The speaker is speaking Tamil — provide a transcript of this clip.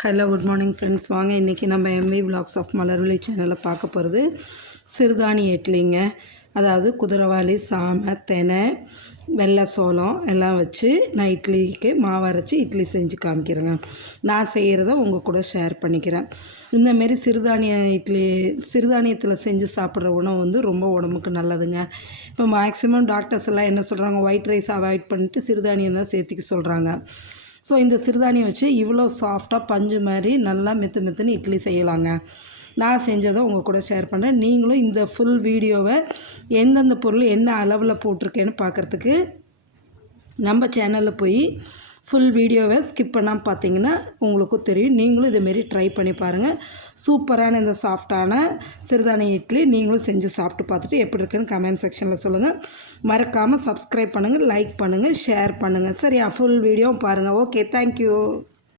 Hello good morning friends. வாங்க இன்றைக்கி நம்ம எம்வி விலாக்ஸ் ஆஃப் மலர்விழி சேனலில் பார்க்க போகிறது சிறுதானிய இட்லிங்க. அதாவது குதிரவாளி, சாமை, தெனை, வெள்ளை சோளம் எல்லாம் வச்சு நான் இட்லிக்கு மாவு அரைச்சி இட்லி செஞ்சு காமிக்கிறேங்க. நான் செய்கிறத உங்கள் கூட ஷேர் பண்ணிக்கிறேன். இந்தமாரி சிறுதானியத்தில் செஞ்சு சாப்பிட்ற உணவு வந்து ரொம்ப உடம்புக்கு நல்லதுங்க. இப்போ மேக்ஸிமம் டாக்டர்ஸ் எல்லாம் என்ன சொல்கிறாங்க, ஒயிட் ரைஸ் அவாய்ட் பண்ணிட்டு சிறுதானியம் தான் சேர்த்திக்க சொல்கிறாங்க. ஸோ இந்த சிறுதானியம் வச்சு இவ்வளோ சாஃப்டாக பஞ்சு மாதிரி நல்லா மெத்துன்னு இட்லி செய்யலாங்க. நான் செஞ்சதை உங்கள் கூட ஷேர் பண்ணுறேன். நீங்களும் இந்த ஃபுல் வீடியோவை எந்தெந்த பொருள் என்ன அளவில் போட்டிருக்கேன்னு பார்க்குறதுக்கு நம்ம சேனலில் போய் ஃபுல் வீடியோவை ஸ்கிப் பண்ணாமல் பார்த்தீங்கன்னா உங்களுக்கும் தெரியும். நீங்களும் இதேமாரி ட்ரை பண்ணி பாருங்கள். சூப்பரான இந்த சாஃப்டான சிறுதானிய இட்லி நீங்களும் செஞ்சு சாப்பிட்டு பார்த்துட்டு எப்படி இருக்குன்னு கமெண்ட் செக்ஷனில் சொல்லுங்கள். மறக்காமல் சப்ஸ்கிரைப் பண்ணுங்கள், லைக் பண்ணுங்கள், ஷேர் பண்ணுங்கள். சரியா? ஃபுல் வீடியோவும் பாருங்கள். Okay, thank you.